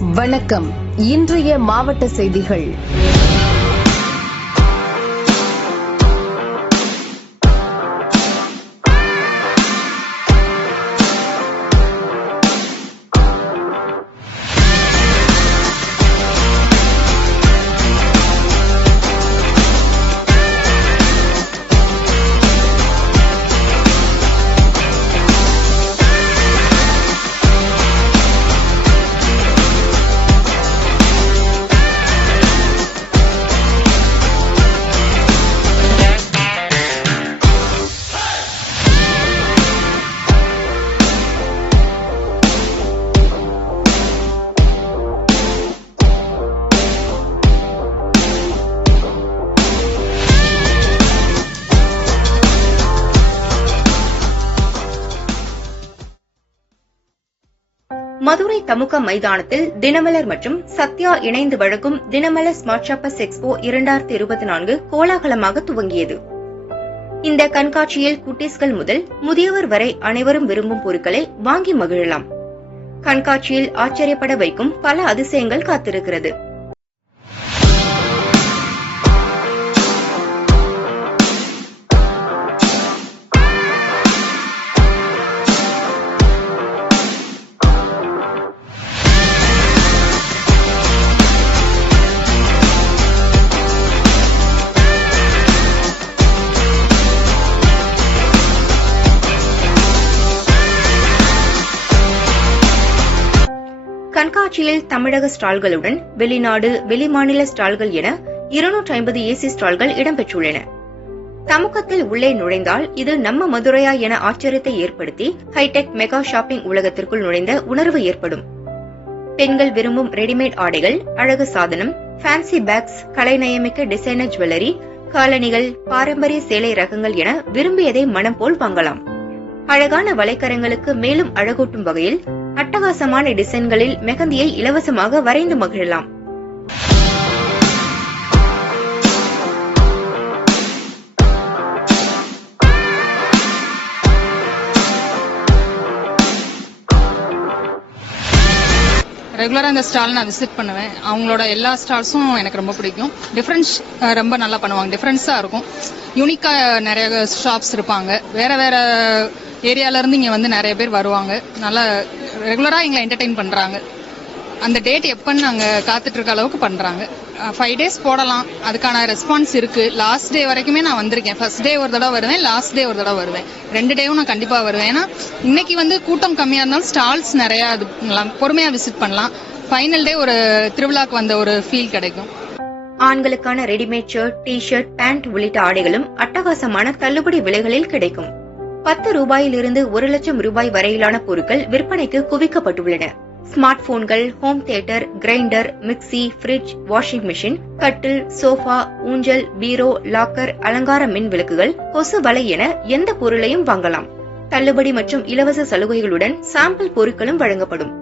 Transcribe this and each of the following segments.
வணக்கம். இன்றைய மாவட்ட செய்திகள். மதுரை தமுக மைதானத்தில் தினமலர் மற்றும் சத்யா இணைந்து வழங்கும் தினமலர் ஸ்மார்ட் ஷாப்பர்ஸ் எக்ஸ்போ 2024 கோலாகலமாக துவங்கியது. இந்த கண்காட்சியில் குட்டீஸ்கள் முதல் முதியவர் வரை அனைவரும் விரும்பும் பொருட்களை வாங்கி மகிழலாம். கண்காட்சியில் ஆச்சரியப்பட வைக்கும் பல அதிசயங்கள் காத்திருக்கிறது. கண்காட்சியில் தமிழக ஸ்டால்களுடன் வெளிநாடு வெளிமாநில ஸ்டால்கள் என 250 ஏசி ஸ்டால்கள் இடம்பெற்றுள்ளன. தமுகத்தில் உள்ளே நுழைந்தால் இது நம்ம மதுரையா என ஆச்சரியத்தை ஏற்படுத்தி ஹைடெக் மெகா ஷாப்பிங் உலகத்திற்குள் நுழைந்த உணர்வு ஏற்படும். பெண்கள் விரும்பும் ரெடிமேட் ஆடைகள், அழகு சாதனம், ஃபேன்சி பேக்ஸ், கலைநயமிக்க டிசைனர் ஜுவல்லரி, காலணிகள், பாரம்பரிய சேலை ரகங்கள் என விரும்பியதை மனம் போல் வாங்கலாம். அழகான வலைக்கரங்களுக்கு மேலும் அழகூட்டும் வகையில் அட்டகாசமான டிசைன்களில் மெஹந்தியை இலவசமாக வரைந்து மகிழலாம். ரெகுலரா இந்த ஸ்டால் நான் விசிட் பண்ணுவேன். அவங்களோட எல்லா ஸ்டால்ஸும் எனக்கு ரொம்ப பிடிக்கும். டிஃபரன்ஸ் ரொம்ப நல்லா பண்ணுவாங்க. டிஃபரன்ஸா இருக்கும். யூனிக்கா நிறைய ஷாப்ஸ் இருப்பாங்க. வேற வேற ஏரியால இருந்து இங்க வந்து நிறைய பேர் வருவாங்க. நல்லா ரெகுலரா எங்களை என்டர்டெயின் பண்றாங்க. அந்த டேட் எப்பன்னு நாங்க காத்துட்டு இருக்க அளவுக்கு பண்றாங்க. 5 days போடலாம். அதுக்கான ரெஸ்பான்ஸ் இருக்கு. லாஸ்ட் டே வரைக்குமே நான் வந்திருக்கேன். ஃபர்ஸ்ட் டே ஒரு தடவை வருவேன், லாஸ்ட் டே ஒரு தடவை வருவேன். 2 டேவும் நான் கண்டிப்பா வருவேன். ஏன்னா இன்னைக்கு வந்து கூட்டம் கம்மியா இருந்தாலும் ஸ்டால்ஸ் நிறைய பொறுமையா விசிட் பண்ணலாம். ஃபைனல் டே ஒரு திருவிழாக்கு வந்த ஒரு ஃபீல் கிடைக்கும். ஆண்களுக்கான readymade shirt, T shirt, pant உள்ளிட்ட ஆடைகளும் அட்டகாசமான தள்ளுபடி விலைகளில் கிடைக்கும். 10 ரூபாயிலிருந்து 1 லட்சம் ரூபாய் வரையிலான பொருட்கள் விற்பனைக்கு குவிக்கப்பட்டுள்ளன. ஸ்மார்ட் போன்கள், home theatre, grinder, mixie, fridge, washing machine, கட்டில், சோஃபா, ஊஞ்சல், பீரோ, லாக்கர், அலங்கார மின் விளக்குகள், கொசு வலை என எந்த பொருளையும் வாங்கலாம். தள்ளுபடி மற்றும் இலவச சலுகைகளுடன் சாம்பிள் பொருட்களும் வழங்கப்படும்.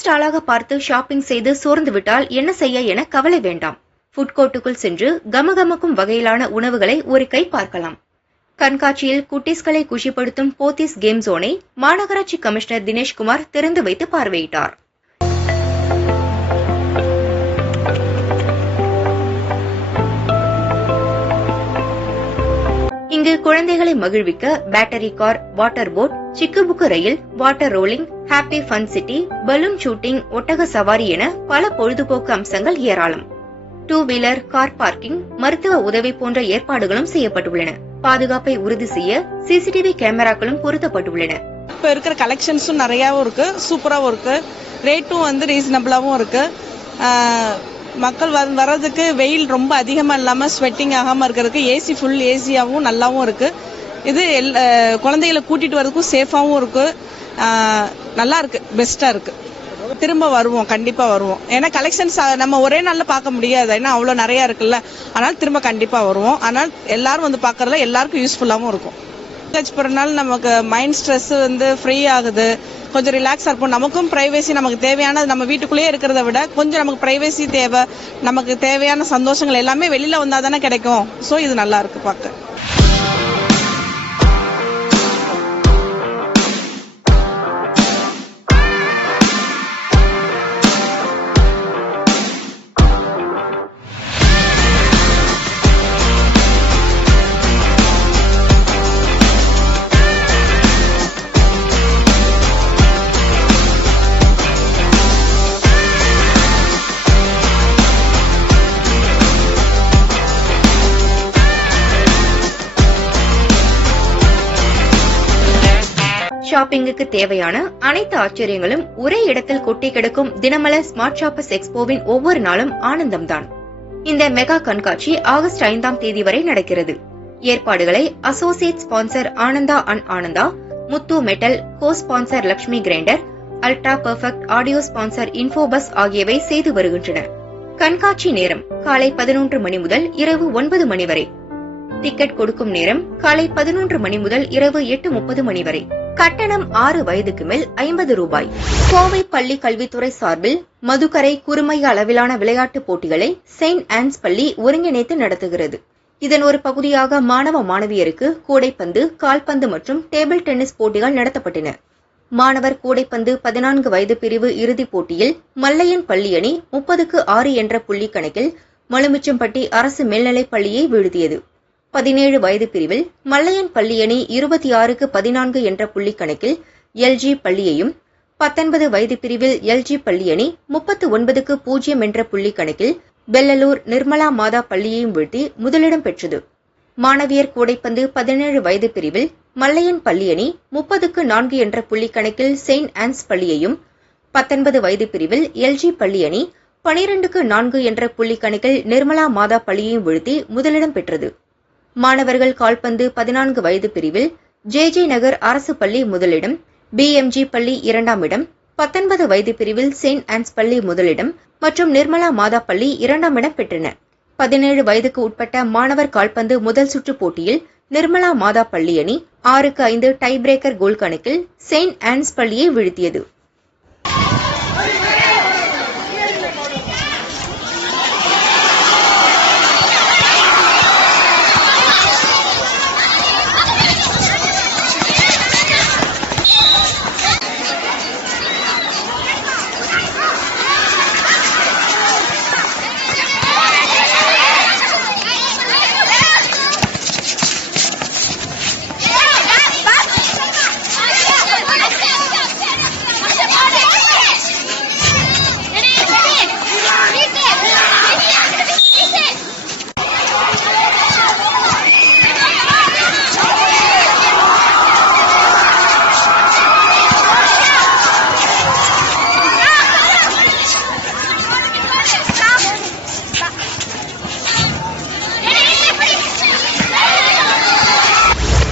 ஸ்டாலாக பார்த்து ஷாப்பிங் செய்து சோர்ந்துவிட்டால் என்ன செய்ய என கவலை வேண்டாம். ஃபுட் கோர்ட்டுக்குள் சென்று கமகமக்கும் வகையிலான உணவுகளை ஒரு கை பார்க்கலாம். கண்காட்சியில் குட்டீஸ்களை குஷிப்படுத்தும் போத்தீஸ் கேம் ஜோனை மாநகராட்சி கமிஷனர் தினேஷ்குமார் திறந்து வைத்து பார்வையிட்டார். இங்கு குழந்தைகளை மகிழ்விக்க பேட்டரி கார், வாட்டர் போட், சிக்குபுக்கு rail, water rolling, happy fun city, balloon shooting, ஒட்டக சவாரி என பல பொழுதுபோக்கு அம்சங்கள் ஏராளம். 2 வீலர், கார் பார்க்கிங், மருத்துவ உதவி போன்ற ஏற்பாடுகளும் செய்யப்பட்டுள்ளன. பாதுகாப்பை உறுதி செய்ய சிசிடிவி கேமராக்களும் பொருத்தப்பட்டுள்ளன. இப்ப இருக்கிற கலெக்ஷன்ஸும் நிறையாவும் இருக்கு, சூப்பராகவும் இருக்கு, ரேட்டும் ரீசனபிளாவும் இருக்கு. மக்கள் வர்றதுக்கு வெயில் ரொம்ப அதிகமாக இல்லாமல் ஸ்வெட்டிங் ஆகாமல் இருக்கிறதுக்கு ஏசி ஃபுல் ஏசியாகவும் நல்லாவும் இருக்குது. இது குழந்தைகளை கூட்டிகிட்டு வரதுக்கும் சேஃபாகவும் இருக்குது. நல்லா இருக்குது, பெஸ்ட்டாக இருக்குது. திரும்ப வருவோம், கண்டிப்பாக வருவோம். ஏன்னா கலெக்ஷன்ஸ் நம்ம ஒரே நாளில் பார்க்க முடியாது, ஏன்னா அவ்வளோ நிறையா இருக்குல்ல. அதனால் திரும்ப கண்டிப்பாக வருவோம். அதனால் எல்லாரும் வந்து பார்க்குறதுல எல்லாருக்கும் யூஸ்ஃபுல்லாகவும் இருக்கும். டச் போகிறனால நமக்கு மைண்ட் ஸ்ட்ரெஸ் ஃப்ரீ ஆகுது, கொஞ்சம் ரிலாக்ஸாக இருக்கும். நமக்கும் ப்ரைவேசி நமக்கு தேவையானது, நம்ம வீட்டுக்குள்ளேயே இருக்கிறத விட கொஞ்சம் நமக்கு ப்ரைவேசி தேவை. நமக்கு தேவையான சந்தோஷங்கள் எல்லாமே வெளியில் வந்தால் தானே கிடைக்கும். ஸோ இது நல்லா இருக்கு பார்க்க. ஷாப்பிங்குக்கு தேவையான அனைத்து ஆச்சரியங்களும் ஒரே இடத்தில் கொட்டி கிடக்கும் தினமலர் ஸ்மார்ட் ஷாப்பர்ஸ் எக்ஸ்போவின் ஒவ்வொரு நாளும் ஆனந்தம்தான். இந்த மெகா கண்காட்சி ஆகஸ்ட் 5ஆம் தேதி வரை நடக்கிறது. ஏற்பாடுகளை associate sponsor Ananda and Ananda, Muthu metal, co sponsor Lakshmi grinder, ultra perfect audio sponsor Infobus ஆகியவை செய்து வருகின்றன. கண்காட்சி நேரம் காலை 11 மணி முதல் இரவு 9 மணி வரை. டிக்கெட் கொடுக்கும் நேரம் காலை 11 மணி முதல் இரவு 8:30 மணி வரை. கட்டணம் 6 வயதுக்கு மேல் 50 ரூபாய். கோவை பள்ளி கல்வித்துறை சார்பில் மதுக்கரை குறுமைய அளவிலான விளையாட்டுப் போட்டிகளை செயின்ட் ஆன்ஸ் பள்ளி ஒருங்கிணைத்து நடத்துகிறது. இதன் ஒரு பகுதியாக மாணவ மாணவியருக்கு கூடைப்பந்து, கால்பந்து மற்றும் டேபிள் டென்னிஸ் போட்டிகள் நடத்தப்பட்டன. மாணவர் கூடைப்பந்து 14 வயது பிரிவு இறுதிப் போட்டியில் மல்லையன் பள்ளி அணி 30-6 என்ற புள்ளி கணக்கில் மலுமிச்சம்பட்டி அரசு மேல்நிலைப் பள்ளியை வீழ்த்தியது. 17 வயது பிரிவில் மல்லையன் பள்ளி அணி 26-14 என்ற புள்ளி கணக்கில் எல்ஜி பள்ளியையும், 19 வயது பிரிவில் எல்ஜி பள்ளி அணி 39-0 என்ற புள்ளி கணக்கில் பெல்லலூர் நிர்மலா மாதா பள்ளியையும் வீழ்த்தி முதலிடம் பெற்றது. மாணவியர் கூடைப்பந்து 17 வயது பிரிவில் மல்லையன் பள்ளி அணி 30-4 என்ற புள்ளி கணக்கில் செயின்ட் ஆன்ஸ் பள்ளியையும், 19 வயது பிரிவில் எல்ஜி பள்ளி அணி 12-4 என்ற புள்ளி கணக்கில் நிர்மலா மாதா பள்ளியையும் வீழ்த்தி முதலிடம் பெற்றது. மாணவர்கள் கால்பந்து 14 வயது பிரிவில் ஜே நகர் அரசு பள்ளி முதலிடம், பிஎம்ஜி பள்ளி 2ஆம் இடம், 19 வயது பிரிவில் செயின்ட் ஆன்ஸ் பள்ளி முதலிடம் மற்றும் நிர்மலா மாதா பள்ளி 2ஆம் இடம் பெற்றன. 17 வயதுக்கு உட்பட்ட மாணவர் கால்பந்து முதல் சுற்று போட்டியில் நிர்மலா மாதா பள்ளி அணி 6-5 டை பிரேக்கர் கோல் கணக்கில் செயின்ட் ஆன்ஸ் பள்ளியை வீழ்த்தியது.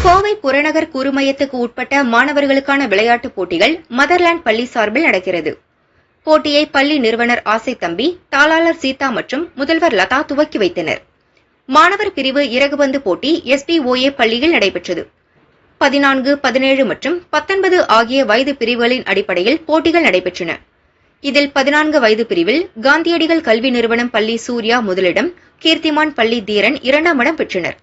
கோவை புறநகர் குறுமையத்துக்கு உட்பட்ட மாணவர்களுக்கான விளையாட்டுப் போட்டிகள் மதர்லாண்ட் பள்ளி சார்பில் நடக்கிறது. போட்டியை பள்ளி நிறுவனர் ஆசை தம்பி, தாளாளர் சீதா மற்றும் முதல்வர் லதா துவக்கி வைத்தனர். மாணவர் பிரிவு இறகுபந்து போட்டி SPOA பள்ளியில் நடைபெற்றது. 14, 17 மற்றும் 19 ஆகிய வயது பிரிவுகளின் அடிப்படையில் போட்டிகள் நடைபெற்றன. இதில் 14 வயது பிரிவில் காந்தியடிகள் கல்வி நிறுவனம் பள்ளி சூர்யா முதலிடம், கீர்த்திமான் பள்ளி தீரன் 2ஆம் இடம் பெற்றனர்.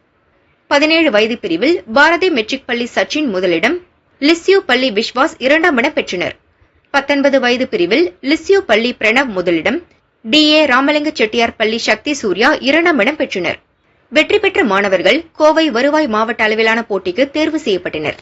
17 வயது பிரிவில் பாரதி மெட்ரிக் பள்ளி சச்சின் முதலிடம், லிஸ்யூ பள்ளி விஸ்வாஸ் 2ஆம் இடம் பெற்றனர். 19 வயது பிரிவில் லிஸ்யூ பள்ளி பிரணவ் முதலிடம், DA ராமலிங்க செட்டியார் பள்ளி சக்தி சூர்யா 2ஆம் இடம் பெற்றனர். வெற்றி பெற்ற மாணவர்கள் கோவை வருவாய் மாவட்ட அளவிலான போட்டிக்கு தேர்வு செய்யப்பட்டனர்.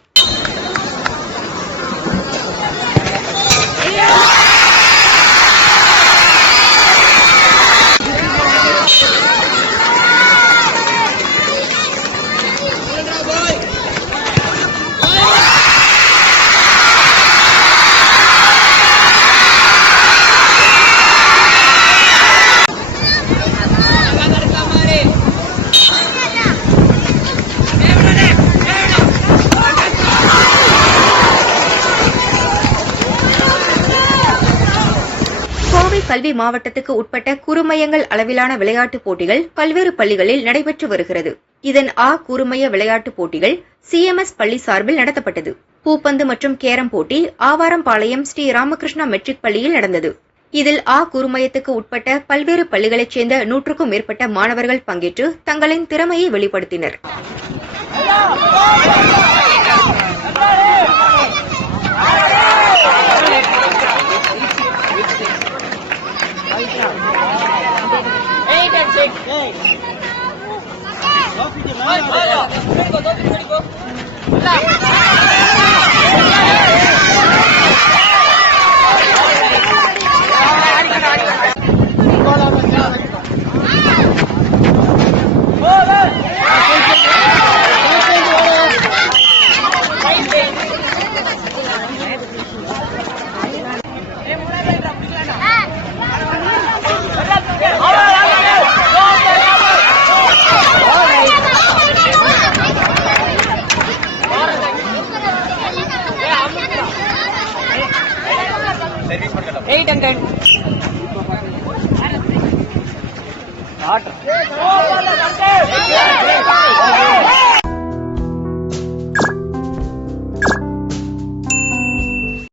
கல்வி மாவட்டத்துக்கு உட்பட்ட குறுமையங்கள் அளவிலான விளையாட்டுப் போட்டிகள் பல்வேறு பள்ளிகளில் நடைபெற்று வருகிறது. இதன் குறுமைய விளையாட்டுப் போட்டிகள் CMS பள்ளி சார்பில் நடத்தப்பட்டது. பூப்பந்து மற்றும் கேரம் போட்டி ஆவாரம்பாளையம் ஸ்ரீ ராமகிருஷ்ணா மெட்ரிக் பள்ளியில் நடந்தது. இதில் குறுமையத்துக்கு உட்பட்ட பல்வேறு பள்ளிகளைச் சேர்ந்த 100க்கும் மேற்பட்ட மாணவர்கள் பங்கேற்று தங்களின் திறமையை வெளிப்படுத்தினர். Start.